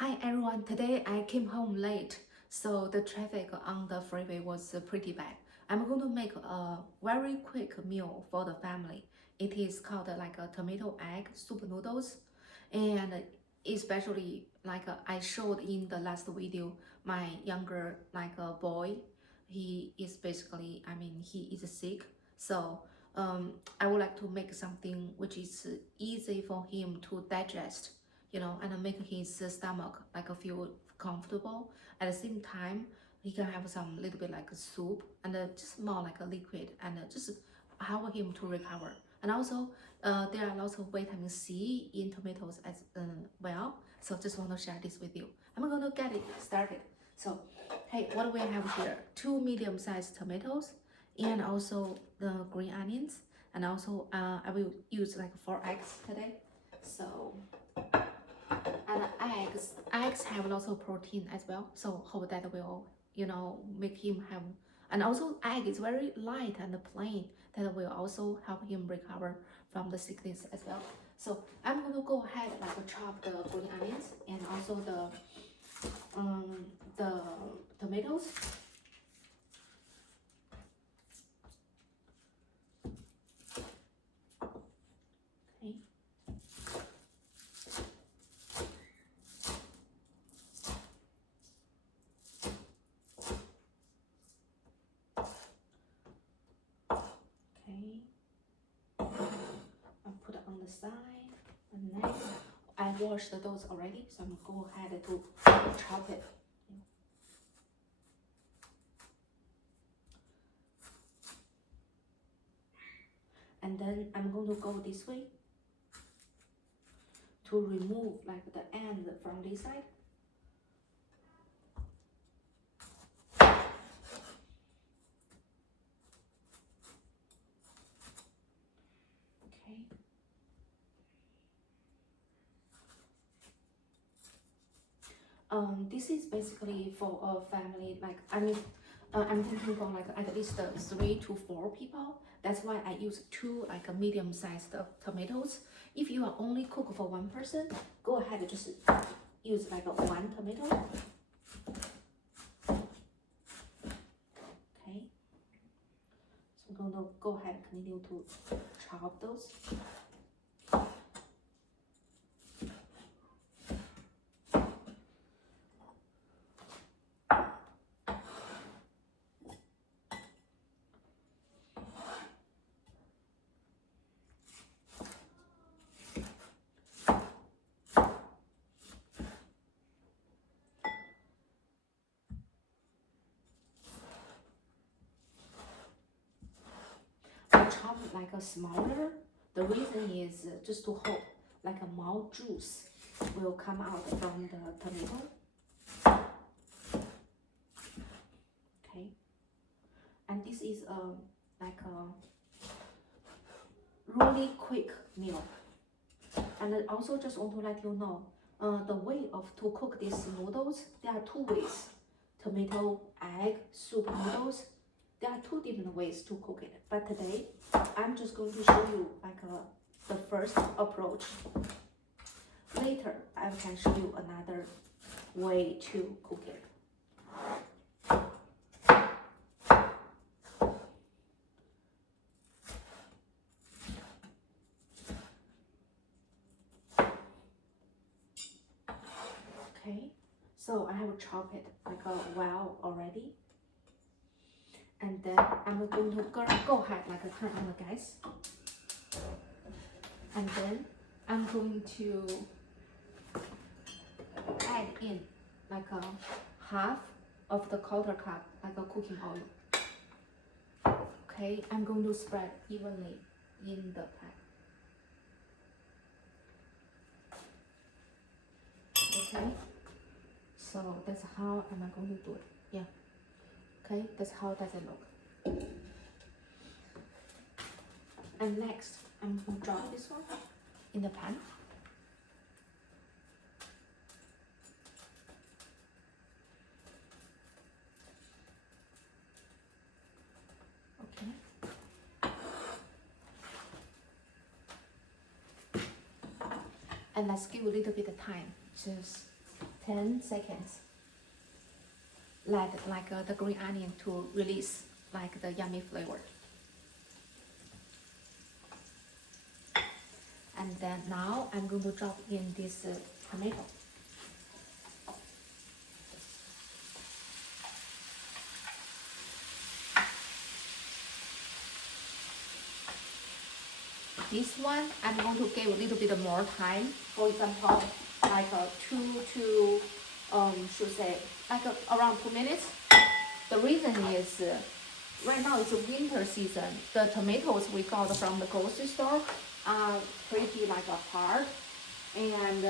Hi everyone, today I came home late, so the traffic on the freeway was pretty bad. I'm going to make a very quick meal for the family. It is called like a tomato egg soup noodles, and especially I showed in the last video, my younger boy, he is basically, he is sick, so I would like to make something which is easy for him to digest, and make his stomach like feel comfortable. At the same time, he can have some little bit like soup and just more like a liquid and just help him to recover. And also, there are lots of vitamin C in tomatoes as well. So just want to share this with you. I'm going to get it started. So, hey, what do we have here? Two medium-sized tomatoes and also the green onions. And also, I will use like 4 eggs today. So and eggs have lots of protein as well, so hope that will make him have. And also egg is very light and plain, that will also help him recover from the sickness as well. So I'm going to go ahead like chop the green onions and also the tomatoes. Okay. Okay, I'll put it on the side. And next, I washed those already, so I'm gonna go ahead to chop it. And then I'm going to go this way to remove like the end from this side. Okay. This is basically for a family, like, I'm thinking for like at least 3 to 4 people. That's why I use two like a medium-sized tomatoes. If you are only cook for one person, go ahead and just use like a 1 tomato. Okay. So I'm gonna go ahead and continue to chop those. I chop it like a smaller. The reason is just to hope like a more juice will come out from the tomato. Okay, and this is like a really quick meal. And I also just want to let you know the way of to cook these noodles. There are 2 ways: tomato egg soup noodles. There are 2 different ways to cook it, but today I'm just going to show you like the first approach. Later I can show you another way to cook it. Okay, so I have chopped it like a well already. And then I'm going to go ahead like turn on the gas. And then I'm going to add in like a half of the 1/4 cup like a cooking oil. Okay, I'm going to spread evenly in the pan. Okay, so that's how I'm going to do it. Yeah. Okay, that's how does it look. And next, I'm going to drop this one in the pan. Okay. And let's give a little bit of time. Just 10 seconds. Let like the green onion to release like the yummy flavor. And then now I'm going to drop in this tomato. This one I'm going to give a little bit more time. For example, like 2 to should say like around 2 minutes. The reason is right now it's a winter season. The tomatoes we got from the grocery store are pretty like hard and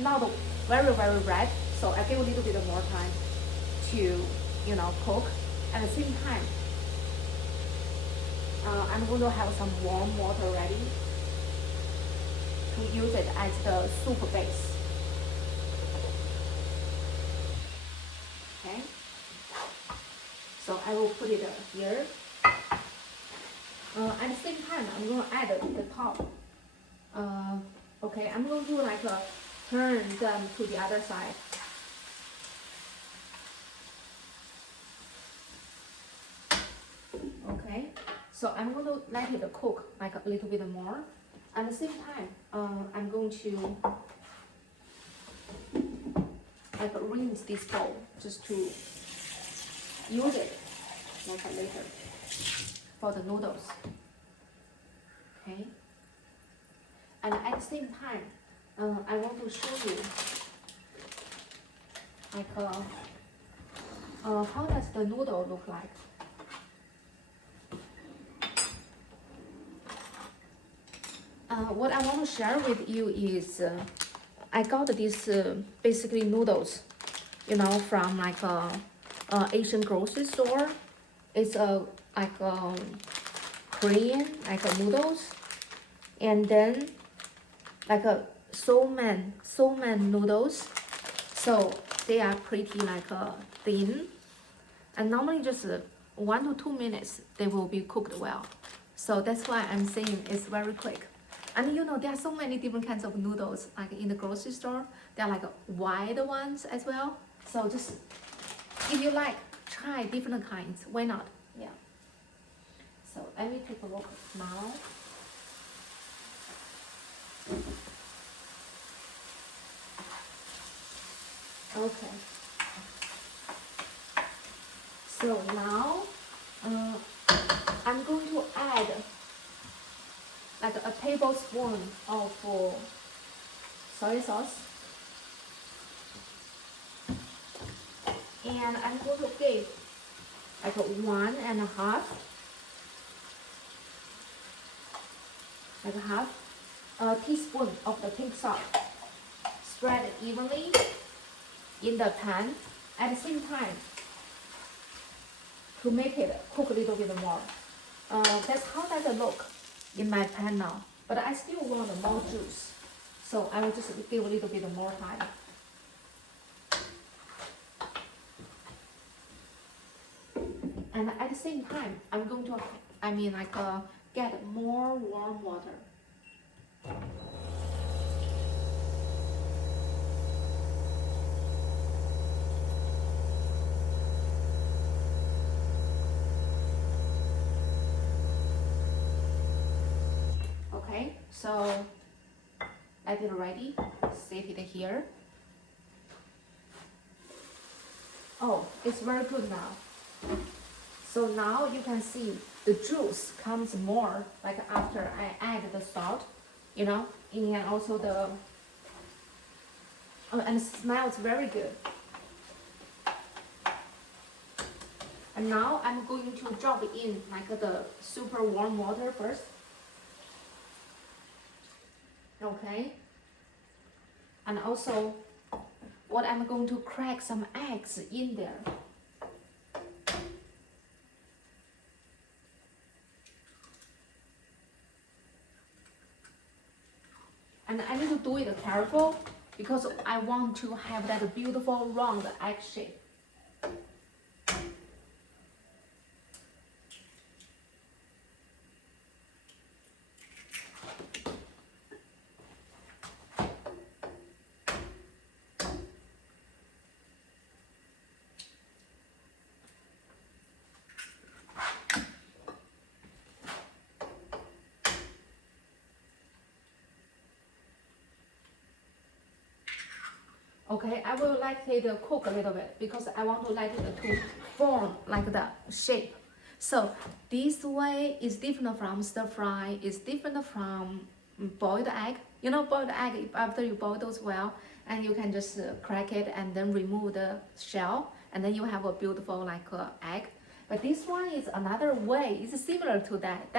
not very red. So I give a little bit more time to cook. At the same time, I'm going to have some warm water ready to use it as the soup base. Okay, so I will put it here. At the same time, I'm going to add the top. Okay, I'm going to like turn them to the other side. Okay, so I'm going to let it cook like a little bit more. At the same time, I'm going to like rinse this bowl just to use it like later for the noodles. Okay, and at the same time, I want to show you like how does the noodle look like. What I want to share with you is I got this basically noodles, from like Asian grocery store. It's like Korean noodles, and then like so man noodles. So they are pretty like thin, and normally just 1 to 2 minutes they will be cooked well. So that's why I'm saying it's very quick. And there are so many different kinds of noodles like in the grocery store. There are like wide ones as well. So just if you like, try different kinds. Why not? Yeah. So let me take a look now. Okay. So now I'm going to add like a tablespoon of soy sauce, and I'm going to give like 1.5, like half a teaspoon of the pink salt. Spread it evenly in the pan. At the same time, to make it cook a little bit more. That's how does it look in my pan now, but I still want more juice, so I will just give a little bit more time. And at the same time, I'm going to, get more warm water. Okay, so I did ready. Set it here. Oh, it's very good now. So now you can see the juice comes more like after I add the salt, and also the and it smells very good. And now I'm going to drop in like the super warm water first. Okay. And also what I'm going to crack some eggs in there. And I need to do it careful because I want to have that beautiful round egg shape. Okay, I will let it cook a little bit because I want to let it to form like the shape. So this way is different from stir fry, is different from boiled egg. You know, boiled egg, after you boil those well, and you can just crack it and then remove the shell, and then you have a beautiful like egg. But this one is another way. It's similar to that.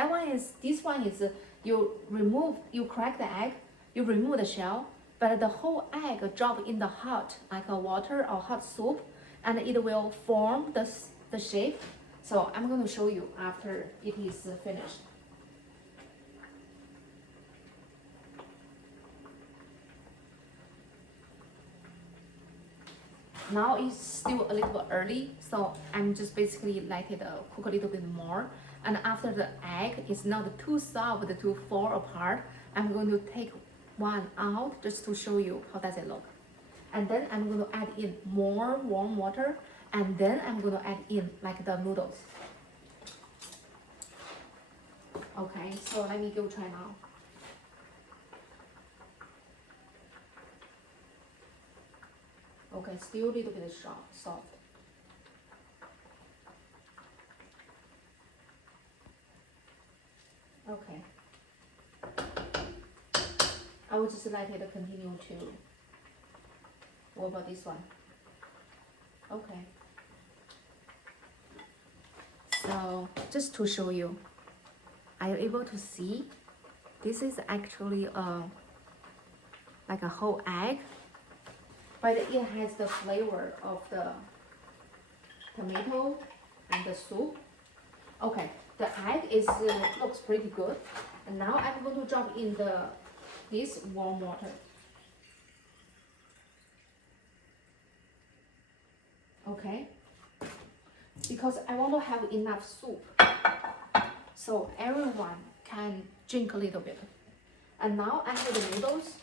This one is you crack the egg, you remove the shell, but the whole egg drop in the hot, like a water or hot soup, and it will form the shape. So I'm going to show you after it is finished. Now it's still a little bit early, so I'm just basically let it cook a little bit more. And after the egg is not too soft to fall apart, I'm going to take one out just to show you how does it look. And then I'm going to add in more warm water, and then I'm going to add in like the noodles. Okay, so let me give a try now. Okay, still a little bit soft. Okay. I will just let it continue to. What about this one? Okay. So just to show you, are you able to see? This is actually like a whole egg, but it has the flavor of the tomato and the soup. Okay, the egg looks pretty good, and now I'm going to drop in this warm water. Okay, because I want to have enough soup, so everyone can drink a little bit. And now I have the noodles.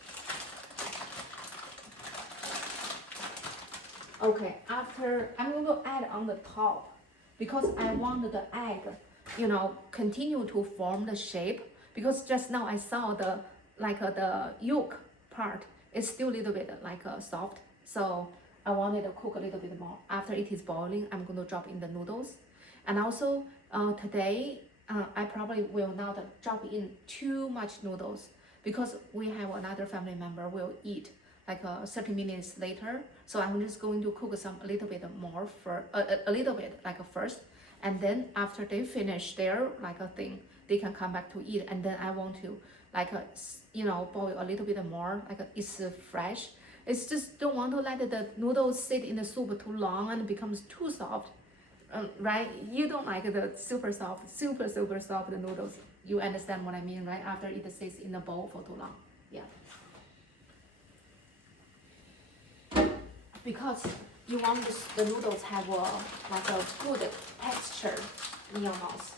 Okay, after I'm going to add on the top because I want the egg, continue to form the shape. Because just now I saw the yolk part is still a little bit like soft, so I wanted to cook a little bit more. After it is boiling, I'm going to drop in the noodles, and also today I probably will not drop in too much noodles because we have another family member will eat like 30 minutes later. So I'm just going to cook a little bit more for a little bit like first, and then after they finish their like a thing, they can come back to eat. And then I want to like boil a little bit more, like it's fresh. It's just don't want to let the noodles sit in the soup too long and it becomes too soft. Right? You don't like the super soft noodles. You understand what I mean, right? After it sits in the bowl for too long. Yeah. Because you want the noodles have like a good texture in your mouth.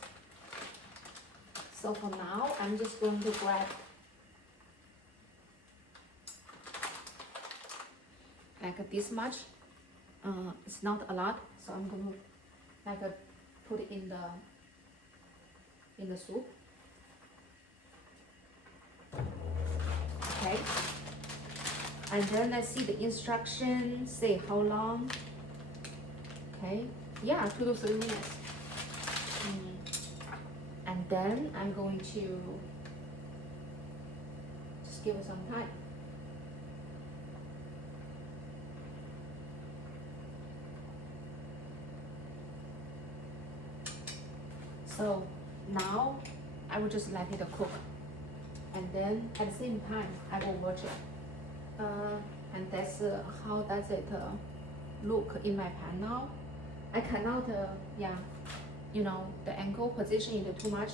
So for now, I'm just going to grab like this much. It's not a lot, so I'm going to like put it in the soup. Okay. And then let's see the instructions, say how long. Okay, yeah, 2 to 3 minutes. And then I'm going to just give it some time. So now I will just let it cook. And then at the same time, I will watch it. And that's how does it look in my pan now. I cannot, the angle position it too much.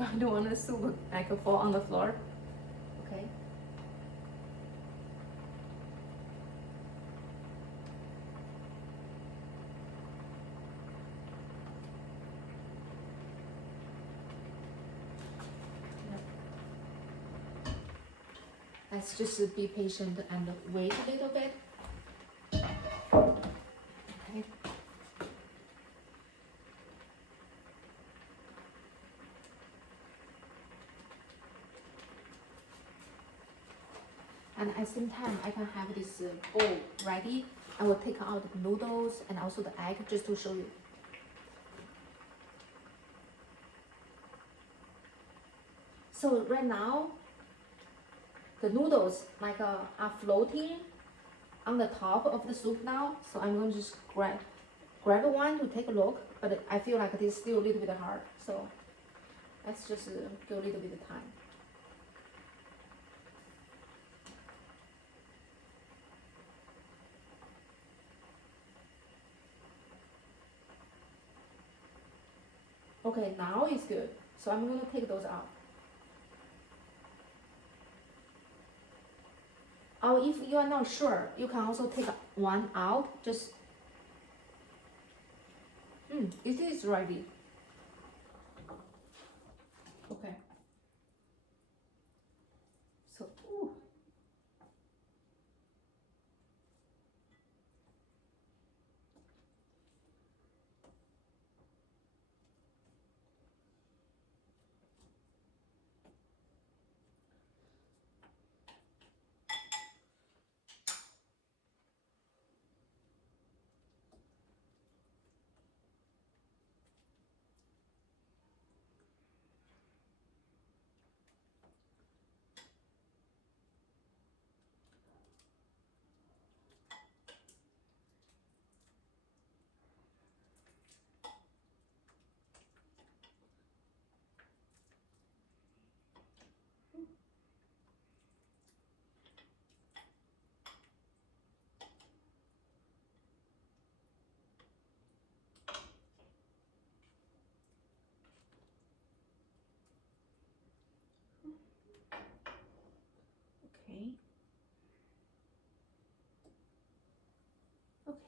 I don't want the soup like fall on the floor. Okay. Let's just be patient and wait a little bit. Okay. And at the same time, I can have this bowl ready. I will take out the noodles and also the egg just to show you. So right now, the noodles like are floating on the top of the soup now. So I'm going to just grab one to take a look. But I feel like this is still a little bit hard. So let's just give a little bit of time. Okay, now it's good. So I'm going to take those out. Or if you are not sure, you can also take one out. Just, it is ready. Okay. So, ooh. Okay. Okay.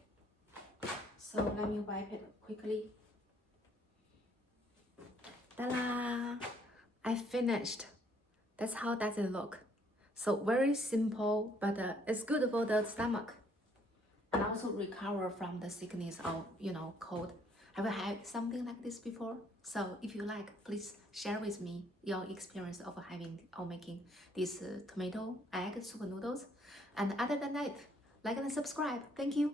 So let me wipe it quickly. Ta-da! I finished. That's how does it look. So very simple, but it's good for the stomach. And also recover from the sickness or, cold. Have you had something like this before? So if you like, please share with me your experience of having or making this tomato egg super noodles. And other than that, like and subscribe. Thank you.